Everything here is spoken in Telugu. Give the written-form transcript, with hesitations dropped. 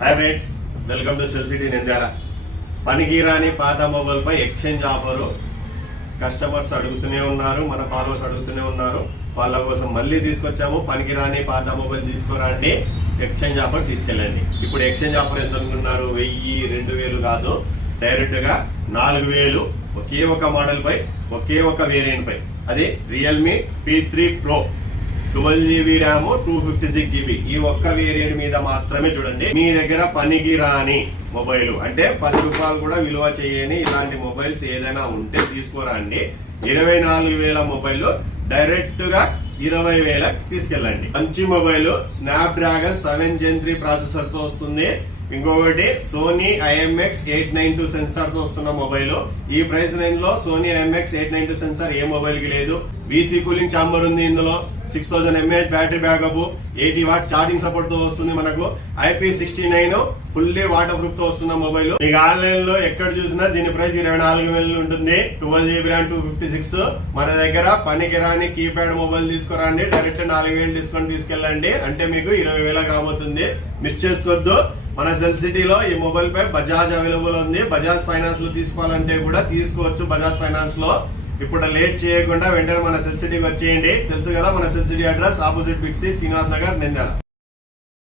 Hi friends, welcome to cell city Nandyal. పనికిరాని పాత మొబైల్ పై ఎక్స్చేంజ్ ఆఫర్ కస్టమర్స్ అడుగుతూనే ఉన్నారు, మన ఫాలోవర్స్ అడుగుతూనే ఉన్నారు. వాళ్ళ కోసం మళ్ళీ తీసుకొచ్చాము. పనికిరాని పాత మొబైల్ తీసుకోరండి, ఎక్స్చేంజ్ ఆఫర్ తీసుకెళ్ళండి. ఇప్పుడు ఎక్స్చేంజ్ ఆఫర్ ఎంత అనుకున్నారు? 1000, 2000 కాదు, డైరెక్ట్ గా 4000 ఒకే ఒక మోడల్ పై, ఒకే ఒక వేరియంట్ పై. అది Realme P3 Pro 12GB RAM 256GB. ఈ ఒక్క వేరియంట్ మీద మాత్రమే చూడండి. మీ దగ్గర పనికి రాని మొబైల్ అంటే 10 రూపాయలు కూడా విలువ చేయని ఇలాంటి మొబైల్స్ ఏదైనా ఉంటే తీసుకోరండి. 24,000 మొబైల్ డైరెక్ట్ గా 20,000 తీసుకెళ్ళండి. మంచి mobile snap dragon 7 Gen 3 processor తో వస్తుంది. ఇంకొకటి సోనీ IMX 892 సెన్సార్ తో వస్తున్న మొబైల్. ఈ ప్రైస్ రేంజ్ లో సోనీ IMX 892 సెన్సార్ ఏ మొబైల్ కి లేదు. VC కూలింగ్ ఛాంబర్ ఉంది ఇందులో. 6000 mAh battery backup, 80 what charging support తో వస్తుంది మనకు. IP69 ఫుల్లీ వాటర్ ప్రూఫ్ తో వస్తున్న మొబైల్. మీకు ఆన్లైన్ లో ఎక్కడ చూసినా దీని ప్రైస్ 24,000 ఉంటుంది. 12GB RAM 256. మన దగ్గర పనికిరాని కీప్యాడ్ మొబైల్ తీసుకురండి, డైరెక్ట్ 4,000 డిస్కౌంట్ తీసుకెళ్ళండి. అంటే మీకు 20,000 రాబోతుంది. మిస్ చేసుకోవద్దు. మన సెల్ సిటీలో ఈ మొబైల్ పై బజాజ్ అవైలబుల్ ఉంది. బజాజ్ ఫైనాన్స్ లో తీసుకోవాలంటే కూడా తీసుకోవచ్చు బజాజ్ ఫైనాన్స్ లో. ఇప్పుడు లేట్ చేయకుండా వెంటనే మన సెల్ సిటీకి వచ్చేయండి. తెలుసు కదా మన cell city address, opposite big C, Srinivas Nagar, Nandyal.